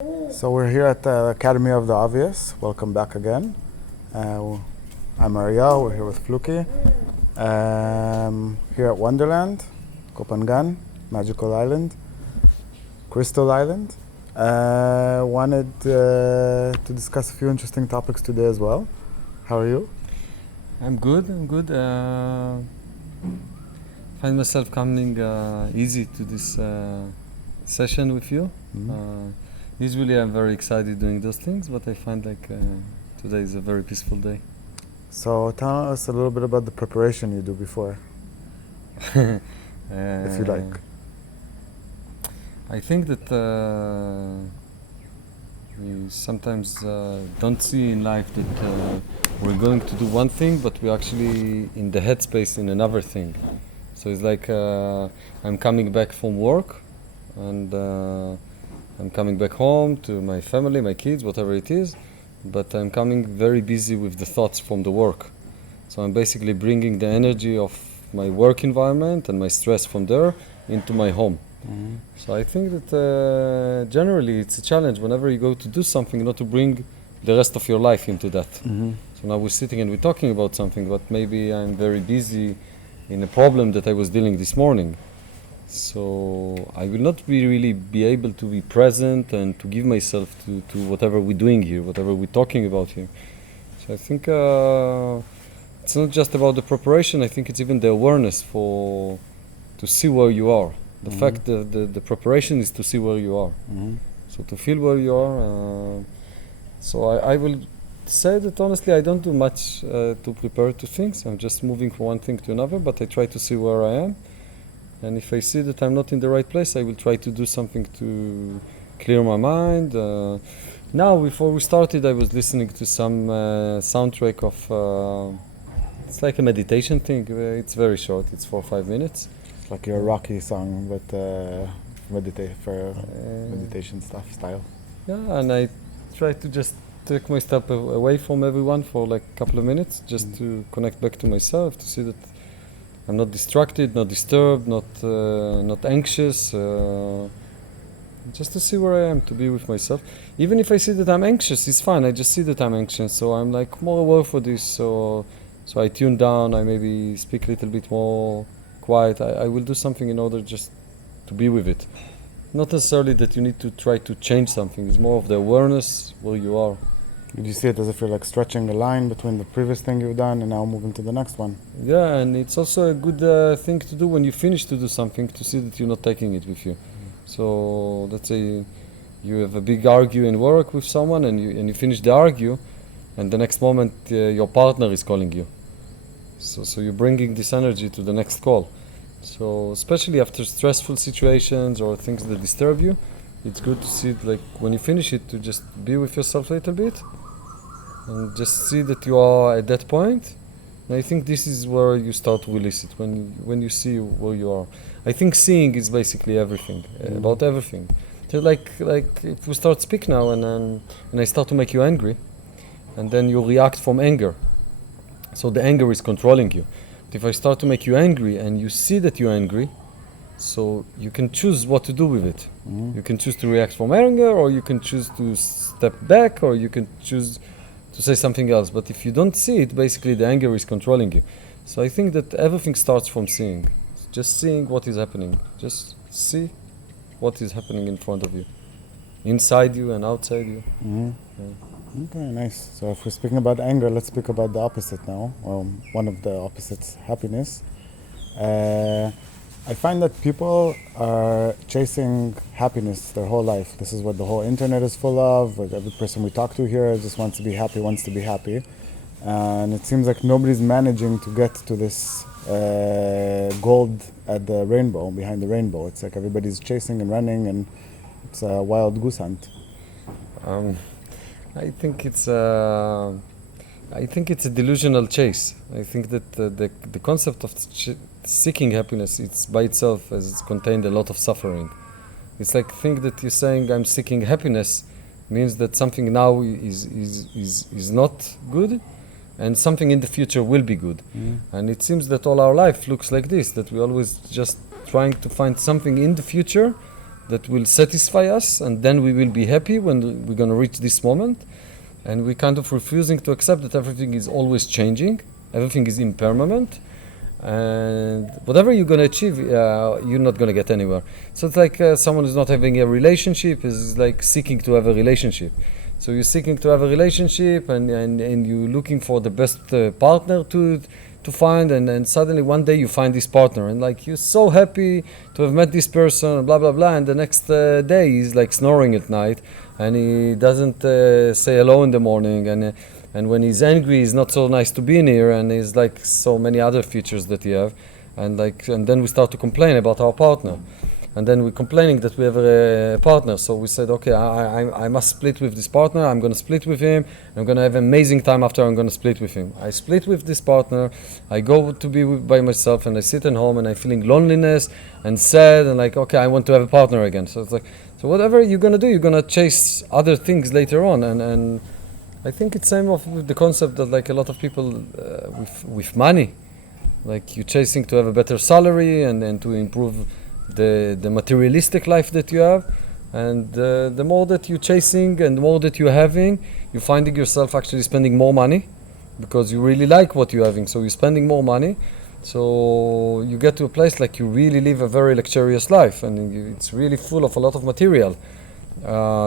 So we're here at the Academy of the Obvious. Welcome back again. I'm Ariel. We're here with Fluke. Here at Wonderland, Koh Phangan, Magical Island, Crystal Island. Wanted to discuss a few interesting topics today as well. How are you? I'm good. Find myself coming easy to this session with you. Usually I'm very excited doing those things, but I find today is a very peaceful day. So tell us a little bit about the preparation you do before, if you like. I think that we sometimes don't see in life that we're going to do one thing, but we're actually in the headspace in another thing. So it's like I'm coming back from work and I'm coming back home to my family, my kids, whatever it is, but I'm coming very busy with the thoughts from the work. So I'm basically bringing the energy of my work environment and my stress from there into my home. So I think that generally it's a challenge whenever you go to do something not to bring the rest of your life into that. So now we're sitting and we're talking about something, but maybe I'm very busy in a problem that I was dealing this morning. So I will not really be able to be present and to give myself to whatever we're doing here, whatever we're talking about here. So I think it's not just about the preparation, I think it's even the awareness to see where you are. The fact that the preparation is to see where you are. So to feel where you are. So I will say that honestly I don't do much to prepare to things. I'm just moving from one thing to another, but I try to see where I am. And if I see that I'm not in the right place, I will try to do something to clear my mind. Now, before we started, I was listening to some soundtrack of, it's like a meditation thing. It's very short, it's 4 or 5 minutes. It's like your Rocky song, but meditation stuff style. Yeah, and I try to just take my step away from everyone for like a couple of minutes, just to connect back to myself, to see that I'm not distracted, not disturbed, not anxious. Just to see where I am, to be with myself. Even if I see that I'm anxious, it's fine. I just see that I'm anxious, so I'm like more aware for this. So I tune down. I maybe speak a little bit more quiet. I will do something in order just to be with it. Not necessarily that you need to try to change something. It's more of the awareness where you are. Did you see it as if you're like stretching a line between the previous thing you've done and now moving to the next one? Yeah, and it's also a good thing to do when you finish to do something, to see that you're not taking it with you. So let's say you have a big argue in work with someone and you finish the argue, and the next moment your partner is calling you. So you're bringing this energy to the next call. So especially after stressful situations or things that disturb you, it's good to see it like when you finish it, to just be with yourself a little bit and just see that you are at that point. And I think this is where you start to release it, when you see where you are. I think seeing is basically everything, about everything. So like if we start speak now and I start to make you angry, and then you react from anger. So the anger is controlling you. But if I start to make you angry and you see that you're angry, so you can choose what to do with it. You can choose to react from anger, or you can choose to step back, or you can choose to say something else. But if you don't see it, basically the anger is controlling you. So I think that everything starts from seeing. Just seeing what is happening. Just see what is happening in front of you. Inside you and outside you. Okay, nice. So if we're speaking about anger, let's speak about the opposite now. Well, one of the opposites, happiness. I find that people are chasing happiness their whole life. This is what the whole internet is full of. Like every person we talk to here just wants to be happy. And it seems like nobody's managing to get to this gold at the rainbow, behind the rainbow. It's like everybody's chasing and running, and it's a wild goose hunt. I think it's a delusional chase. I think that the concept of seeking happiness, it's by itself has contained a lot of suffering. It's like think that you're saying I'm seeking happiness means that something now is not good, and something in the future will be good. And it seems that all our life looks like this, that we always just trying to find something in the future that will satisfy us, and then we will be happy when we're going to reach this moment. And we kind of refusing to accept that everything is always changing, everything is impermanent, and whatever you're going to achieve, you're not going to get anywhere. So it's like someone who's not having a relationship is like seeking to have a relationship. So you're seeking to have a relationship, and you're looking for the best partner to find, and suddenly one day you find this partner, and like you're so happy to have met this person, blah blah blah, and the next day he's like snoring at night, and he doesn't say hello in the morning, and when he's angry, he's not so nice to be near, and he's like so many other features that he have, and then we start to complain about our partner. And then we're complaining that we have a partner. So we said, okay, I must split with this partner. I'm going to split with him. I'm going to have an amazing time after I'm going to split with him. I split with this partner. I go to be by myself, and I sit at home, and I'm feeling loneliness and sad, and like, okay, I want to have a partner again. So it's like, so whatever you're going to do, you're going to chase other things later on. And I think it's same of the concept that like a lot of people with money, like you're chasing to have a better salary and to improve the materialistic life that you have, and the more that you're chasing and the more that you're having, you're finding yourself actually spending more money because you really like what you're having, so you're spending more money, so you get to a place like you really live a very luxurious life, and it's really full of a lot of material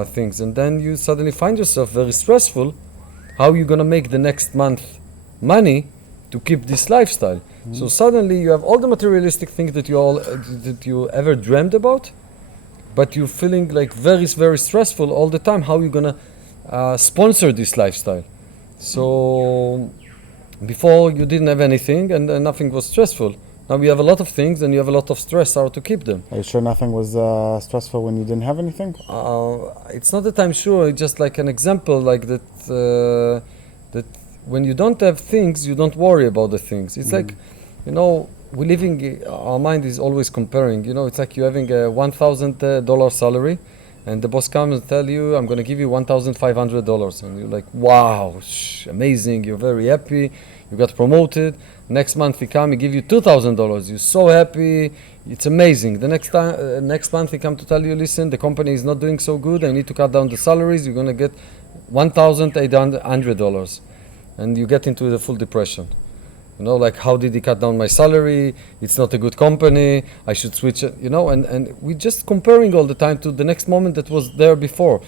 things, and then you suddenly find yourself very stressful how you're going to make the next month money to keep this lifestyle. Mm-hmm. So suddenly you have all the materialistic things that you ever dreamed about, but you're feeling like very, very stressful all the time. How are you gonna sponsor this lifestyle? So before you didn't have anything and nothing was stressful. Now you have a lot of things and you have a lot of stress how to keep them. Are you sure nothing was stressful when you didn't have anything? It's not that I'm sure. It's just like an example, like that. That when you don't have things, you don't worry about the things. It's like, we're living, our mind is always comparing. It's like you're having a $1,000 salary, and the boss comes and tell you, I'm going to give you $1,500. And you're like, wow, amazing, you're very happy, you got promoted. Next month he come, he give you $2,000. You're so happy, it's amazing. The next month he come to tell you, listen, the company is not doing so good, I need to cut down the salaries, you're going to get $1,800. And you get into the full depression. Like, how did he cut down my salary? It's not a good company. I should switch it, and we're just comparing all the time to the next moment that was there before.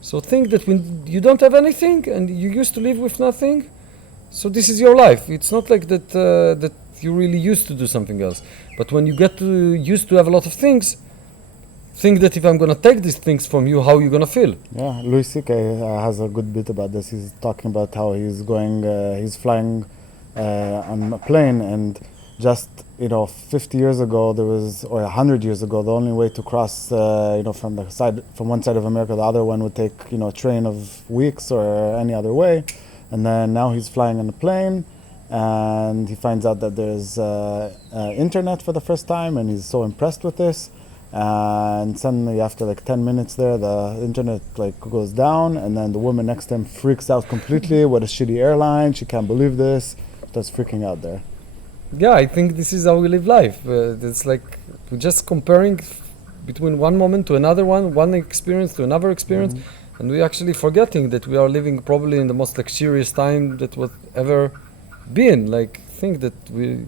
So think that when you don't have anything and you used to live with nothing, so this is your life. It's not like that that you really used to do something else. But when you get used to have a lot of things, think that if I'm going to take these things from you, how are you going to feel? Yeah, Louis C.K. Has a good bit about this. He's talking about how he's flying on a plane, and just 50 years ago or 100 years ago, the only way to cross from one side of America to the other one would take a train of weeks or any other way, and then now he's flying on a plane, and he finds out that there's internet for the first time, and he's so impressed with this. And suddenly after like 10 minutes there, the internet goes down, and then the woman next to him freaks out completely. What a shitty airline, she can't believe this, starts freaking out there. Yeah, I think this is how we live life. It's like we're just comparing between one moment to another one experience to another experience, and we're actually forgetting that we are living probably in the most luxurious time that was ever been. Like, think that we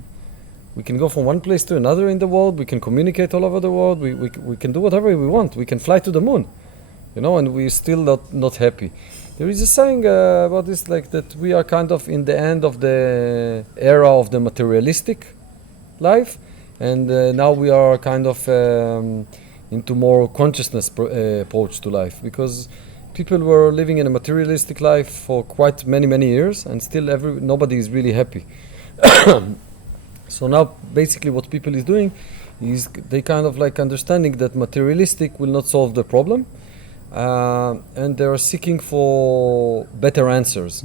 can go from one place to another in the world. We can communicate all over the world. We can do whatever we want. We can fly to the moon, and we're still not happy. There is a saying about this, like that we are kind of in the end of the era of the materialistic life, and now we are kind of into more consciousness approach to life, because people were living in a materialistic life for quite many years, and still nobody is really happy. So now basically what people is doing is they kind of like understanding that materialistic will not solve the problem, and they are seeking for better answers.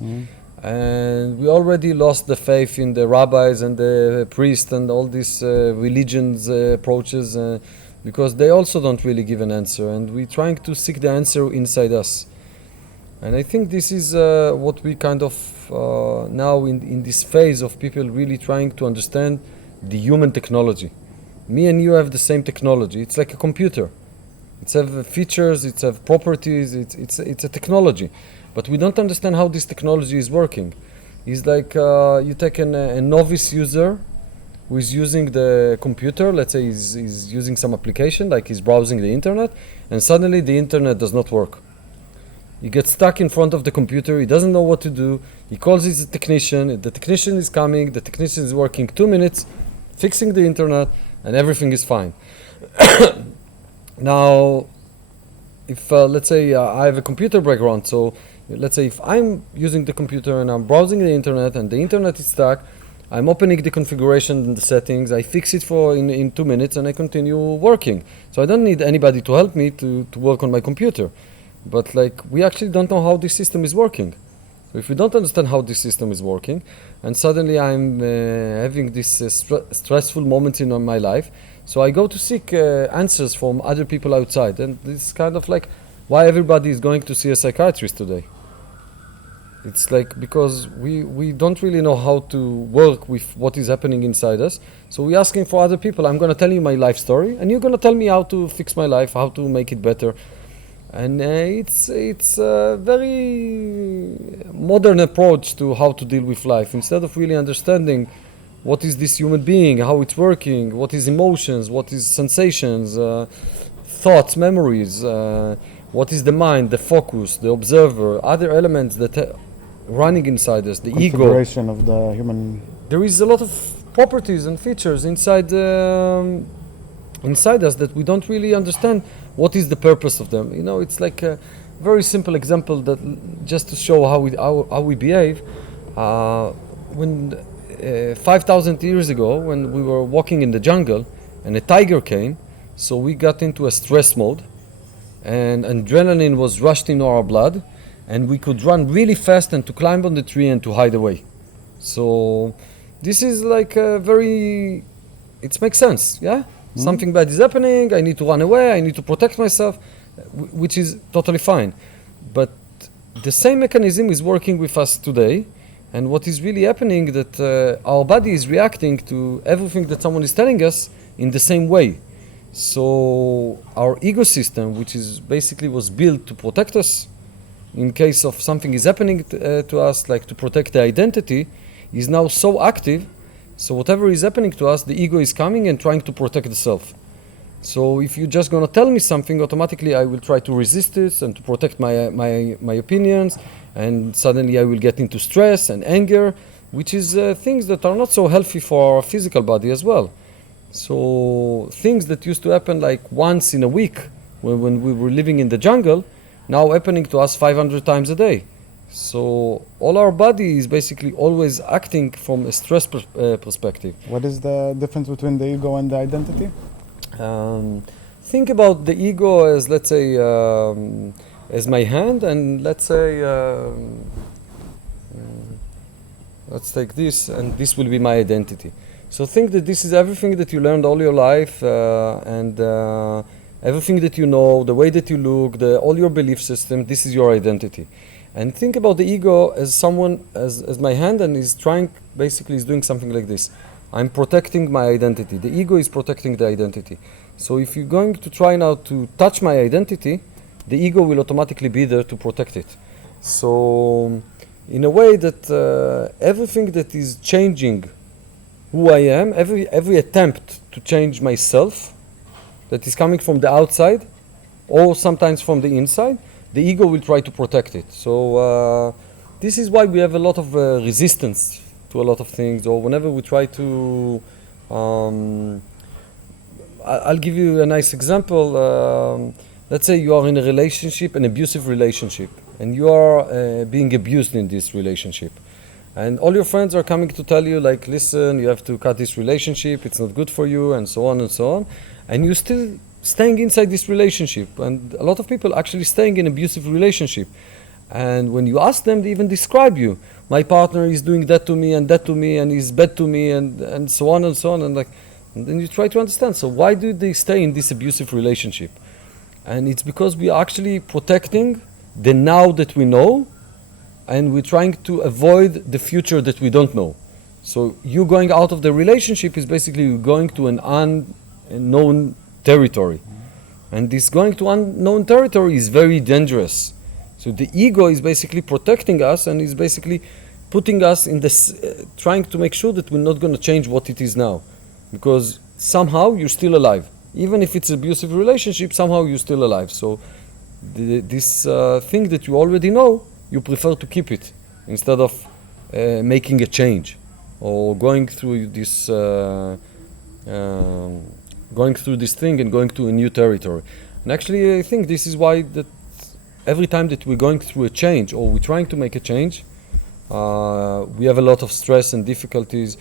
And we already lost the faith in the rabbis and the priests and all these religions approaches, because they also don't really give an answer, and we're trying to seek the answer inside us. And I think this is what we kind of now in this phase of people really trying to understand the human technology. Me and you have the same technology. It's like a computer. It's have features, it's have properties, it's a technology. But we don't understand how this technology is working. It's like you take a novice user who is using the computer, let's say he's using some application, like he's browsing the internet, and suddenly the internet does not work. He gets stuck in front of the computer, he doesn't know what to do, he calls his technician, the technician is coming, the technician is working 2 minutes, fixing the internet, and everything is fine. Now, if let's say I have a computer background, so let's say if I'm using the computer and I'm browsing the internet and the internet is stuck, I'm opening the configuration and the settings, I fix it in 2 minutes and I continue working. So I don't need anybody to help me to work on my computer. But like we actually don't know how this system is working. So if we don't understand how this system is working, and suddenly I'm having this stressful moment in my life, so I go to seek answers from other people outside. And this is kind of like why everybody is going to see a psychiatrist today. It's like because we don't really know how to work with what is happening inside us. So we're asking for other people. I'm going to tell you my life story, and you're going to tell me how to fix my life, how to make it better. And it's a very modern approach to how to deal with life. Instead of really understanding what is this human being, how it's working, what is emotions, what is sensations, thoughts, memories, what is the mind, the focus, the observer, other elements that running inside us, the ego. Configuration of the human. There is a lot of properties and features inside us that we don't really understand what is the purpose of them. You know, it's like a very simple example that just to show how we behave. When 5,000 years ago, when we were walking in the jungle and a tiger came, so we got into a stress mode and adrenaline was rushed in our blood, and we could run really fast and to climb on the tree and to hide away. So this is like a very, it makes sense, yeah? Mm-hmm. Something bad is happening, I need to run away, I need to protect myself, which is totally fine. But the same mechanism is working with us today, and what is really happening that our body is reacting to everything that someone is telling us in the same way. So our ego system, which is basically was built to protect us in case of something is happening to us, like to protect the identity, is now so active. So whatever is happening to us, the ego is coming and trying to protect the self. So if you're just going to tell me something, automatically I will try to resist it and to protect my opinions, and suddenly I will get into stress and anger, which is things that are not so healthy for our physical body as well. So things that used to happen like once in a week when we were living in the jungle, now happening to us 500 times a day. So all our body is basically always acting from a stress perspective. What is the difference between the ego and the identity? Think about the ego as, let's say, as my hand, and let's say, let's take this, and this will be my identity. So think that this is everything that you learned all your life, and everything that you know, the way that you look, all your belief system, this is your identity. And think about the ego as someone, as my hand, and is trying, basically is doing something like this. I'm protecting my identity. The ego is protecting the identity. So if you're going to try now to touch my identity, the ego will automatically be there to protect it. So in a way that everything that is changing who I am, every attempt to change myself that is coming from the outside or sometimes from the inside, the ego will try to protect it. So this is why we have a lot of resistance to a lot of things, or whenever we try to I'll give you a nice example. Let's say you are in a relationship, an abusive relationship, and you are being abused in this relationship. And all your friends are coming to tell you, like, listen, you have to cut this relationship, it's not good for you, and so on and so on. And you're still staying inside this relationship. And a lot of people actually staying in abusive relationship. And when you ask them, they even describe you. My partner is doing that to me, and he's bad to me, and so on and so on. And then you try to understand, so why do they stay in this abusive relationship? And it's because we are actually protecting the now that we know, and we're trying to avoid the future that we don't know. So you going out of the relationship is basically going to an unknown territory. And this going to unknown territory is very dangerous. So the ego is basically protecting us and is basically putting us in this, trying to make sure that we're not going to change what it is now. Because somehow you're still alive. Even if it's an abusive relationship, somehow you're still alive. So this thing that you already know, you prefer to keep it instead of making a change or going through this thing and going to a new territory. And actually, I think this is why that every time that we're going through a change or we're trying to make a change, we have a lot of stress and difficulties.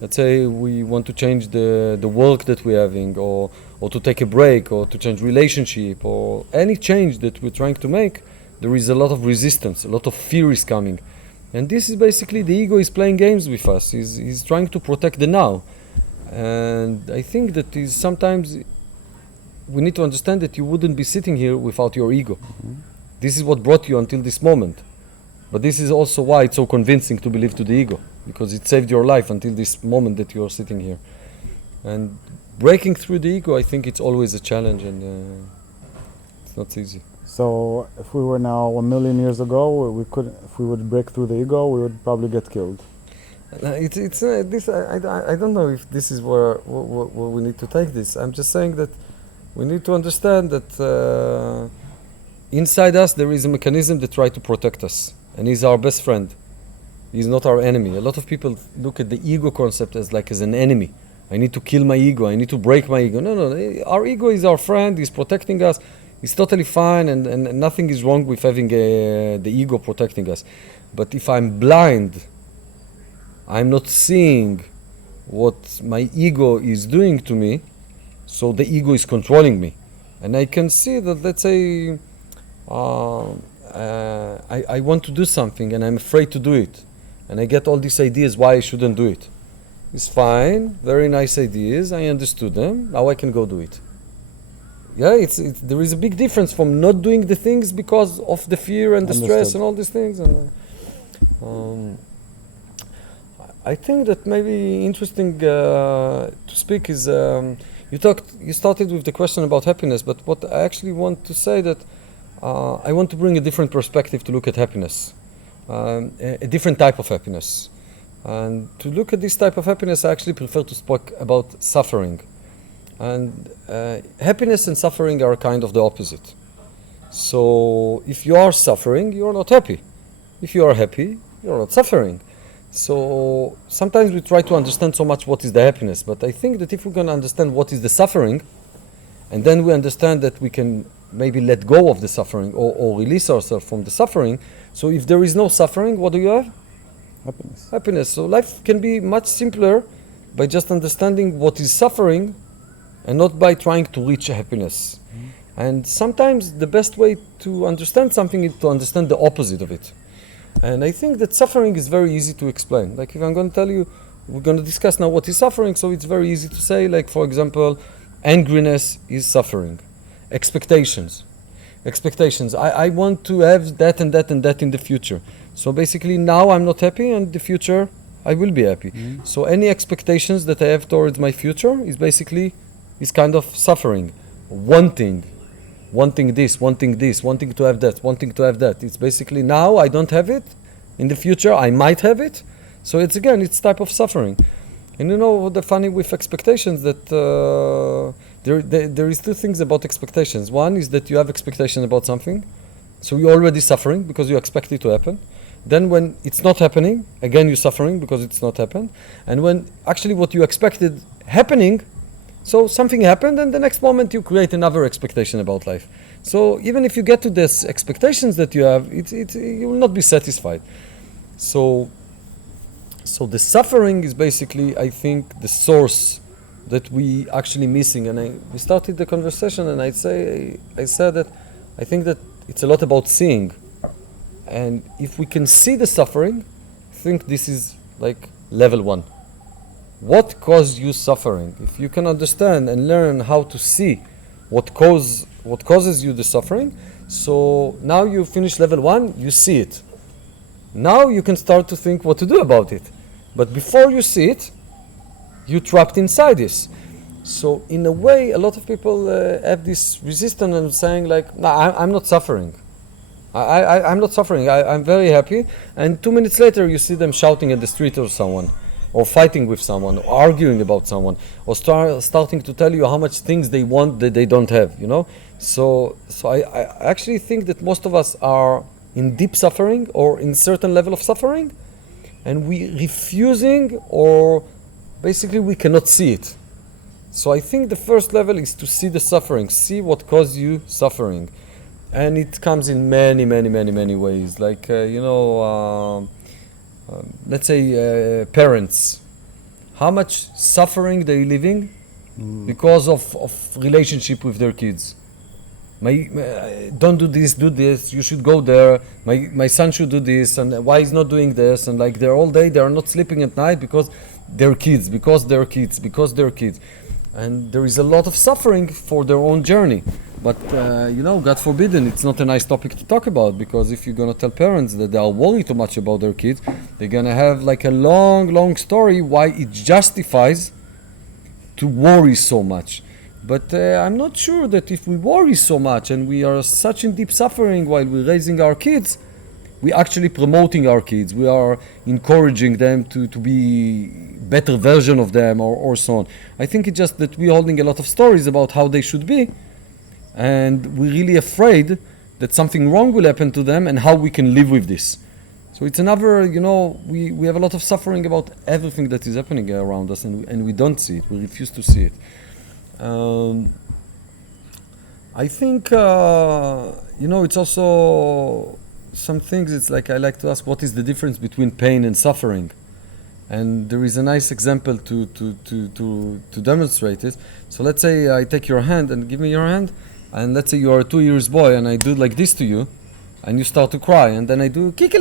Let's say we want to change the work that we're having, or to take a break, or to change relationship, or any change that we're trying to make. There is a lot of resistance, a lot of fear is coming. And this is basically the ego is playing games with us. He's trying to protect the now. And I think that is sometimes we need to understand that you wouldn't be sitting here without your ego. Mm-hmm. This is what brought you until this moment. But this is also why it's so convincing to believe to the ego, because it saved your life until this moment that you are sitting here. And breaking through the ego, I think it's always a challenge, and it's not easy. So if we were now 1 million years ago, if we would break through the ego, we would probably get killed. I don't know if this is where we need to take this. I'm just saying that we need to understand that inside us there is a mechanism that tries to protect us, and he's our best friend. He's not our enemy. A lot of people look at the ego concept as an enemy. I need to kill my ego. I need to break my ego. No. Our ego is our friend. He's protecting us. He's totally fine, and nothing is wrong with having the ego protecting us. But if I'm blind, I'm not seeing what my ego is doing to me, so the ego is controlling me. And I can see that, let's say, I want to do something and I'm afraid to do it. And I get all these ideas why I shouldn't do it. It's fine, very nice ideas, I understood them, now I can go do it. Yeah, there is a big difference from not doing the things because of the fear and the stress and all these things. And I think that maybe interesting to speak is you started with the question about happiness, but what I actually want to say that I want to bring a different perspective to look at happiness, a different type of happiness. And to look at this type of happiness, I actually prefer to speak about suffering. And happiness and suffering are kind of the opposite. So if you are suffering, you are not happy. If you are happy, you are not suffering. So sometimes we try to understand so much what is the happiness, but I think that if we're going to understand what is the suffering, and then we understand that we can maybe let go of the suffering or release ourselves from the suffering. So if there is no suffering, what do you have? Happiness. Happiness. So life can be much simpler by just understanding what is suffering and not by trying to reach happiness. Mm-hmm. And sometimes the best way to understand something is to understand the opposite of it. And I think that suffering is very easy to explain. Like if I'm going to tell you, we're going to discuss now what is suffering, so it's very easy to say, like for example, angriness is suffering. Expectations. I want to have that and that and that in the future. So basically now I'm not happy, and in the future I will be happy. Mm-hmm. So any expectations that I have towards my future is kind of suffering. Wanting this, wanting to have that. It's basically now I don't have it. In the future I might have it. So it's type of suffering. And you know the funny with expectations that there is two things about expectations. One is that you have expectation about something, so you're already suffering because you expect it to happen. Then when it's not happening, again you're suffering because it's not happened. And when actually what you expected happening, so something happened, and the next moment you create another expectation about life. So even if you get to these expectations that you have, you will not be satisfied. So the suffering is basically, I think, the source that we actually missing. And we started the conversation, and I said that I think that it's a lot about seeing. And if we can see the suffering, I think this is like level 1. What caused you suffering? If you can understand and learn how to see what causes you the suffering, so now you finish level 1, you see it. Now you can start to think what to do about it. But before you see it, you're trapped inside this. So in a way, a lot of people have this resistance and saying like, no, I'm not suffering. I'm not suffering. I'm very happy. And 2 minutes later, you see them shouting at the street or someone, or fighting with someone, or arguing about someone, or starting to tell you how much things they want that they don't have. You know. So I actually think that most of us are in deep suffering or in certain level of suffering, and we refusing, or basically we cannot see it. So I think the first level is to see the suffering, see what caused you suffering. And it comes in many ways. Like, let's say parents. How much suffering they living because of relationship with their kids. Don't do this, you should go there. My son should do this, and why he's not doing this? And like they're all day, they're not sleeping at night because they're kids. And there is a lot of suffering for their own journey. But, God forbidden, it's not a nice topic to talk about, because if you're going to tell parents that they are worried too much about their kids, they're going to have like a long story why it justifies to worry so much. But I'm not sure that if we worry so much and we are such in deep suffering while we're raising our kids, we're actually promoting our kids. We are encouraging them to be better version of them or so on. I think it's just that we're holding a lot of stories about how they should be, and we're really afraid that something wrong will happen to them and how we can live with this. So it's another, we have a lot of suffering about everything that is happening around us, and we don't see it. We refuse to see it. I think, it's also some things, it's like I like to ask, what is the difference between pain and suffering? And there is a nice example to demonstrate it. So let's say I take your hand and give me your hand, and let's say you are a 2 years boy and I do like this to you, and you start to cry, and then I do kiki,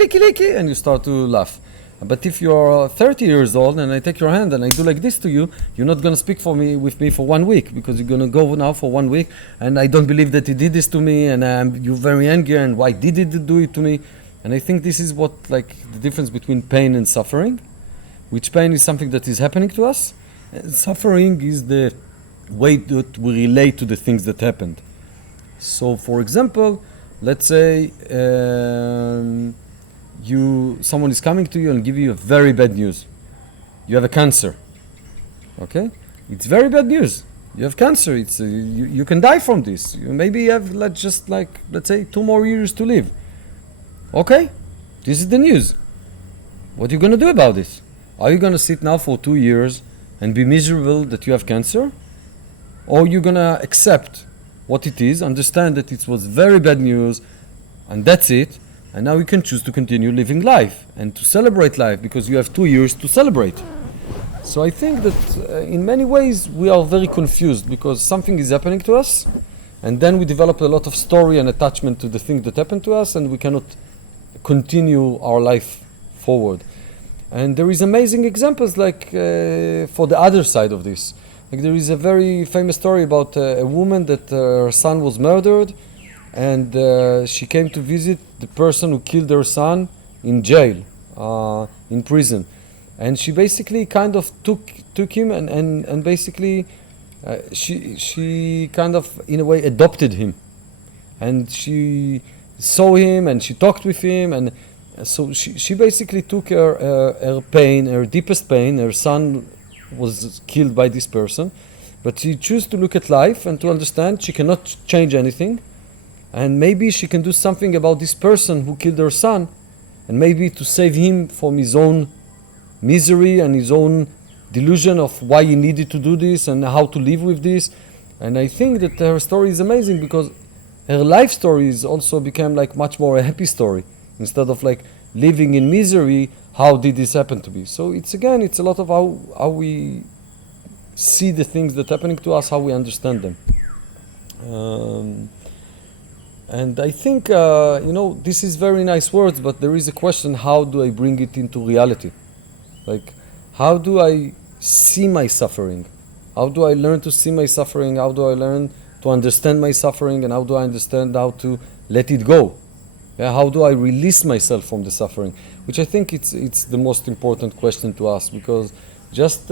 and you start to laugh. But if you're 30 years old and I take your hand and I do like this to you, you're not going to speak with me for 1 week, because you're going to go now for 1 week, and I don't believe that he did this to me, and you're very angry, and why did he do it to me? And I think this is what, like, the difference between pain and suffering, which pain is something that is happening to us, and suffering is the way that we relate to the things that happened. So, for example, let's say someone is coming to you and give you a very bad news. You have a cancer. Okay? It's very bad news. You have cancer. It's you can die from this. You maybe have let's say 2 more years to live. Okay? This is the news. What are you going to do about this? Are you going to sit now for 2 years and be miserable that you have cancer? Or are you going to accept what it is, understand that it was very bad news, and that's it, and now you can choose to continue living life and to celebrate life, because you have 2 years to celebrate. So I think that in many ways we are very confused, because something is happening to us, and then we develop a lot of story and attachment to the thing that happened to us, and we cannot continue our life forward. And there is amazing examples like for the other side of this. Like there is a very famous story about a woman that her son was murdered, and she came to visit the person who killed her son in jail, in prison. And she basically kind of took him and basically she kind of in a way adopted him. And she saw him and she talked with him, and so she basically took her pain, her deepest pain. Her son was killed by this person, but she chose to look at life and to understand she cannot change anything, and maybe she can do something about this person who killed her son, and maybe to save him from his own misery and his own delusion of why he needed to do this and how to live with this. And I think that her story is amazing, because her life story is also became like much more a happy story. Instead of like living in misery, how did this happen to me? So it's a lot of how we see the things that are happening to us, how we understand them. And I think, this is very nice words, but there is a question, how do I bring it into reality? Like, how do I see my suffering? How do I learn to see my suffering? How do I learn to understand my suffering? And how do I understand how to let it go? Yeah, how do I release myself from the suffering? Which I think it's the most important question to ask, because Just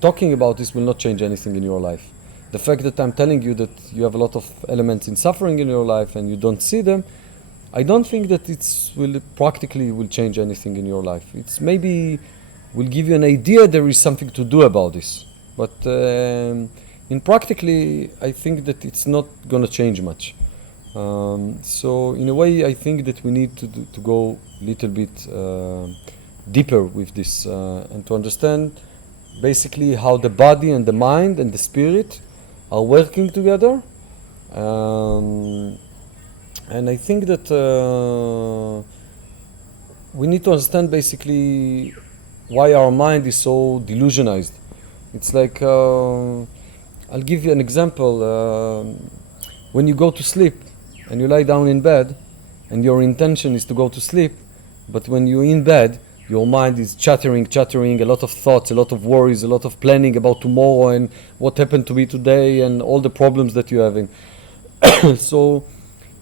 talking about this will not change anything in your life. The fact that I'm telling you that you have a lot of elements in suffering in your life and you don't see them, I don't think that it's will practically will change anything in your life. It's maybe will give you an idea there is something to do about this. But in practically, I think that it's not going to change much. So in a way, I think that we need to go a little bit deeper with this and to understand basically how the body and the mind and the spirit are working together. And I think that we need to understand basically why our mind is so delusionized. It's like, I'll give you an example. When you go to sleep and you lie down in bed and your intention is to go to sleep, but when you're in bed, your mind is chattering, a lot of thoughts, a lot of worries, a lot of planning about tomorrow and what happened to me today and all the problems that you're having. So,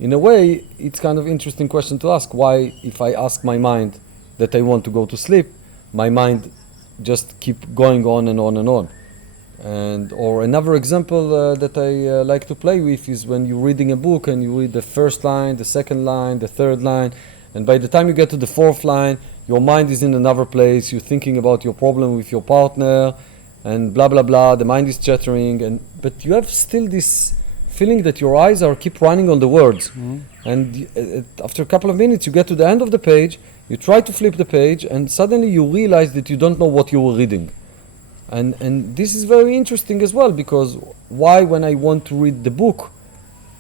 in a way, it's kind of interesting question to ask. Why, if I ask my mind that I want to go to sleep, my mind just keep going on and on and on. And or another example that I like to play with is when you're reading a book and you read the first line, the second line, the third line, and by the time you get to the fourth line, your mind is in another place. You're thinking about your problem with your partner, and blah blah blah. The mind is chattering, but you have still this feeling that your eyes are keep running on the words. Mm-hmm. And after a couple of minutes, you get to the end of the page. You try to flip the page, and suddenly you realize that you don't know what you were reading. And this is very interesting as well, because why, when I want to read the book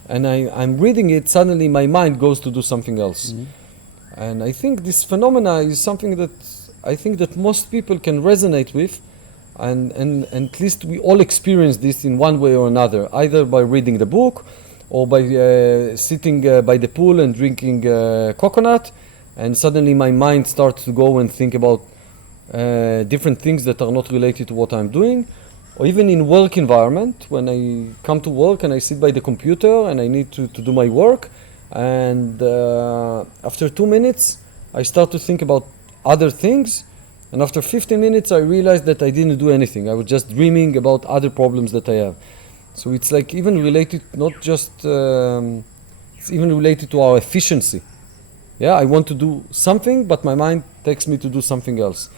and I'm reading it, suddenly my mind goes to do something else. Mm-hmm. And I think this phenomena is something that I think that most people can resonate with, and at least we all experience this in one way or another, either by reading the book or by sitting by the pool and drinking coconut, and suddenly my mind starts to go and think about different things that are not related to what I'm doing, or even in work environment, when I come to work and I sit by the computer and I need to do my work, and after 2 minutes I start to think about other things, and after 15 minutes I realize that I didn't do anything. I was just dreaming about other problems that I have. So it's like even related, not just it's even related to our efficiency. Yeah, I want to do something, but my mind takes me to do something else.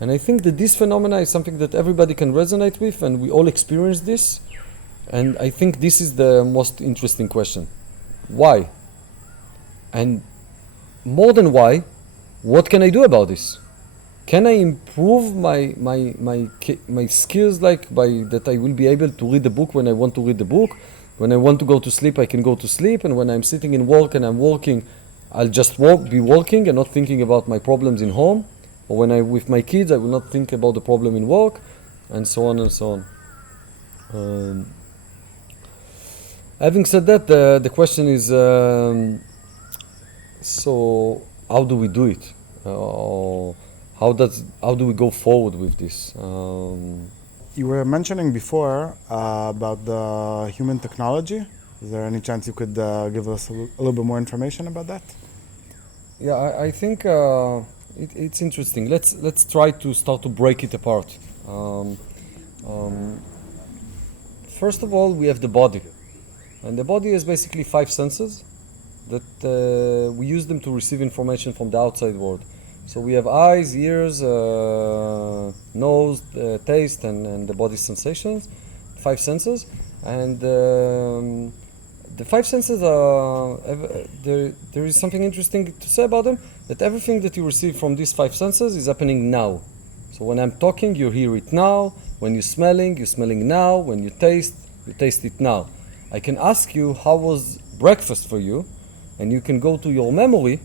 And I think that this phenomena is something that everybody can resonate with, and we all experience this. And I think this is the most interesting question. Why? And more than why, what can I do about this? Can I improve my skills, like by that I will be able to read the book when I want to read the book? When I want to go to sleep, I can go to sleep. And when I'm sitting in work and I'm working, I'll just be working and not thinking about my problems in home. Or when I'm with my kids, I will not think about the problem in work, and so on and so on. Having said that, the question is, so how do we do it? How do we go forward with this? You were mentioning before about the human technology. Is there any chance you could give us a little bit more information about that? Yeah, I think it's interesting. Let's try to start to break it apart. First of all, we have the body, and the body is basically 5 senses that we use them to receive information from the outside world. So we have eyes, ears, nose, taste, and the body sensations, 5 senses, and the 5 senses are, there is something interesting to say about them, that everything that you receive from these 5 senses is happening now. So when I'm talking, you hear it now. When you're smelling now. When you taste it now. I can ask you, how was breakfast for you? And you can go to your memory,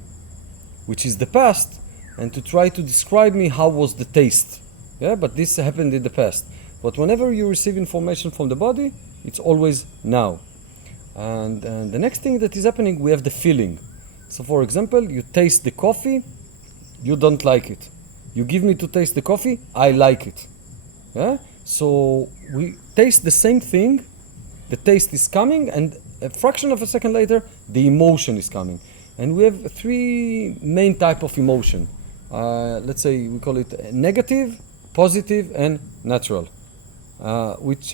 which is the past, and to try to describe me how was the taste. Yeah, but this happened in the past. But whenever you receive information from the body, it's always now. And the next thing that is happening, we have the feeling. So for example, you taste the coffee, you don't like it. You give me to taste the coffee, I like it. Yeah? So we taste the same thing, the taste is coming, and a fraction of a second later, the emotion is coming. And we have 3 main types of emotion. Let's say we call it negative, positive and natural, which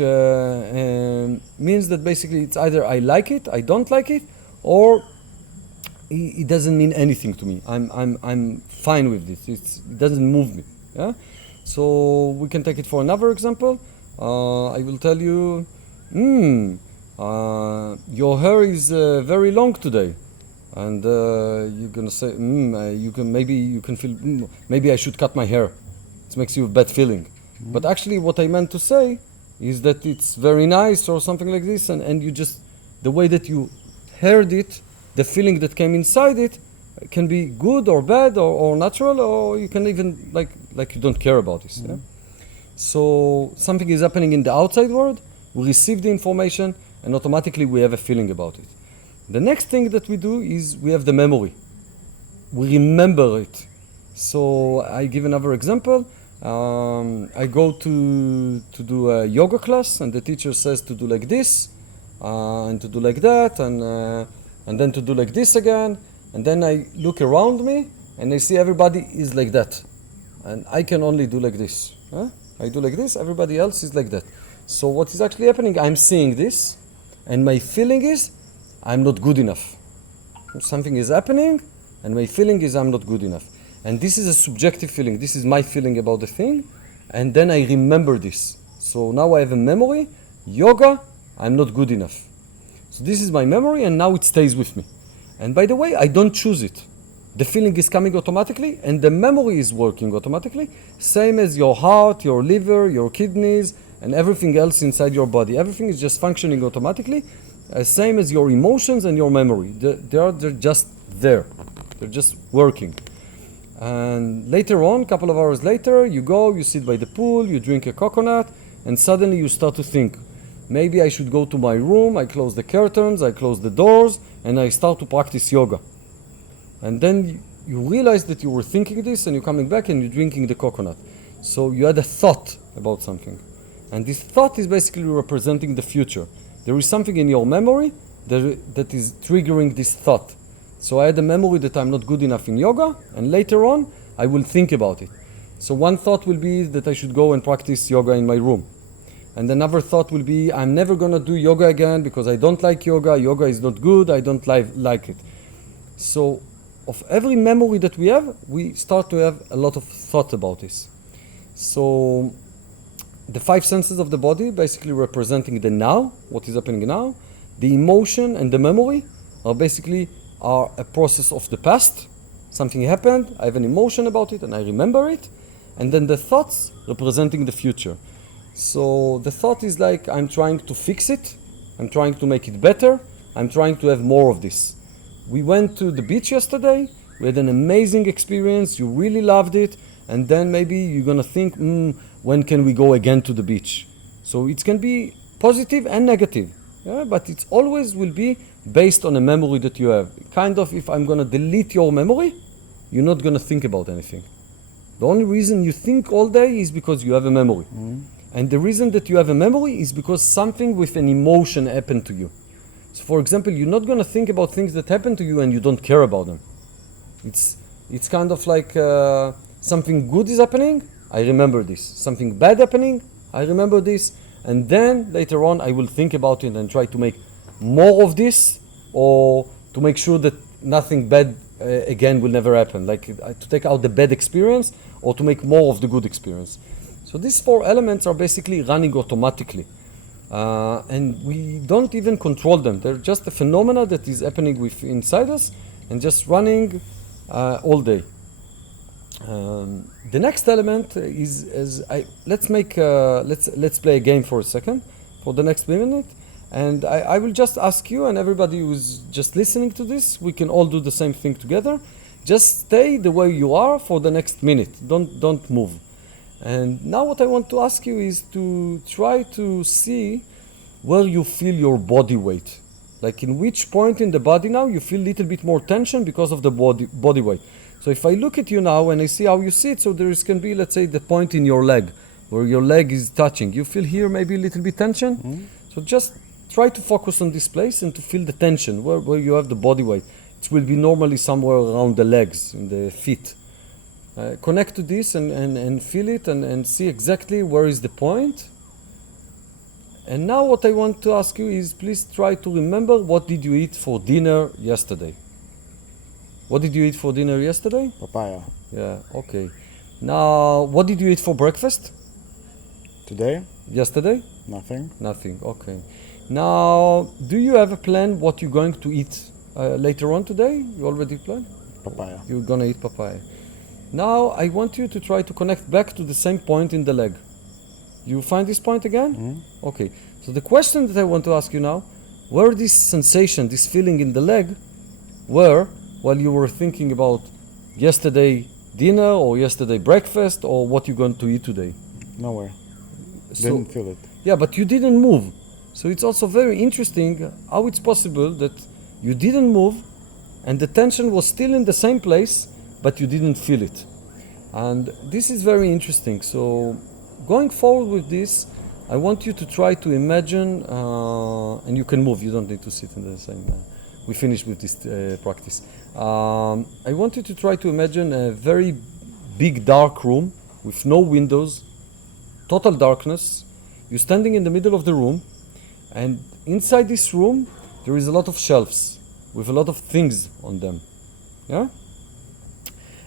means that basically it's either I like it, I don't like it, or it doesn't mean anything to me. I'm fine with this. It doesn't move me. Yeah. So we can take it for another example. I will tell you, your hair is very long today, and you're gonna say, maybe you can feel, maybe I should cut my hair. It makes you a bad feeling. But actually, what I meant to say is that it's very nice or something like this, and you just, the way that you heard it, the feeling that came inside it can be good or bad or natural, or you can even like you don't care about this. Yeah? So something is happening in the outside world, we receive the information, and automatically we have a feeling about it. The next thing that we do is we have the memory. We remember it. So I give another example. I go to do a yoga class, and the teacher says to do like this, and to do like that, and then to do like this again. And then I look around me, and I see everybody is like that. And I can only do like this. Huh? I do like this, everybody else is like that. So what is actually happening, I'm seeing this, and my feeling is, I'm not good enough. Something is happening, and my feeling is I'm not good enough. And this is a subjective feeling. This is my feeling about the thing, and then I remember this. So now I have a memory, yoga, I'm not good enough. So this is my memory, and now it stays with me. And by the way, I don't choose it. The feeling is coming automatically, and the memory is working automatically, same as your heart, your liver, your kidneys, and everything else inside your body. Everything is just functioning automatically, same as your emotions and your memory. They're just there. They're just working. And later on, a couple of hours later, you go, you sit by the pool, you drink a coconut, and suddenly you start to think, maybe I should go to my room, I close the curtains, I close the doors, and I start to practice yoga. And then you realize that you were thinking this, and you're coming back and you're drinking the coconut. So you had a thought about something. And this thought is basically representing the future. There is something in your memory that is triggering this thought. So I had a memory that I'm not good enough in yoga, and later on, I will think about it. So one thought will be that I should go and practice yoga in my room. And another thought will be, I'm never gonna do yoga again because I don't like yoga. Yoga is not good, I don't like it. So of every memory that we have, we start to have a lot of thought about this. So the five senses of the body, basically representing the now, what is happening now. The emotion and the memory are a process of the past. Something happened, I have an emotion about it, and I remember it. And then the thoughts representing the future. So the thought is like, I'm trying to fix it, I'm trying to make it better, I'm trying to have more of this. We went to the beach yesterday, we had an amazing experience, you really loved it, and then maybe you're gonna think, when can we go again to the beach? So it can be positive and negative, yeah? But it always will be based on a memory that you have. Kind of, if I'm gonna delete your memory, you're not gonna think about anything. The only reason you think all day is because you have a memory. And the reason that you have a memory is because something with an emotion happened to you. So for example, you're not going to think about things that happen to you and you don't care about them. It's kind of like something good is happening, I remember this. Something bad happening, I remember this. And then later on, I will think about it and try to make more of this, or to make sure that nothing bad again will never happen. Like to take out the bad experience or to make more of the good experience. So these four elements are basically running automatically. And we don't even control them. They're just a phenomena that is happening inside us and just running all day. The next element let's play a game for a second, for the next minute. And I will just ask you, and everybody who's just listening to this, we can all do the same thing together. Just stay the way you are for the next minute. Don't move. And now what I want to ask you is to try to see where you feel your body weight. Like in which point in the body now you feel a little bit more tension because of the body weight. So if I look at you now and I see how you sit, so can be, let's say, the point in your leg, where your leg is touching. You feel here maybe a little bit tension? So just try to focus on this place and to feel the tension, where you have the body weight. It will be normally somewhere around the legs, in the feet. Connect to this and feel it and see exactly where is the point. And now what I want to ask you is, please try to remember, what did you eat for dinner yesterday? What did you eat for dinner yesterday? Papaya. Yeah, okay. Now, what did you eat for breakfast? Today? Yesterday? Nothing. Nothing, okay. Now, do you have a plan what you're going to eat later on today? You already planned? Papaya. You're gonna eat papaya. Now, I want you to try to connect back to the same point in the leg. You find this point again? Mm-hmm. Okay. So the question that I want to ask you now, where this sensation, this feeling in the leg, were while you were thinking about yesterday dinner or yesterday breakfast or what you're going to eat today? Nowhere. So, Didn't feel it. yeah, but you didn't move. So it's also very interesting how it's possible that you didn't move and the tension was still in the same place, but you didn't feel it. And this is very interesting. So going forward with this, I want you to try to imagine, and you can move, you don't need to sit in the same, we finished with this practice. I want you to try to imagine a very big dark room with no windows, total darkness. You're standing in the middle of the room, and inside this room there is a lot of shelves with a lot of things on them. Yeah?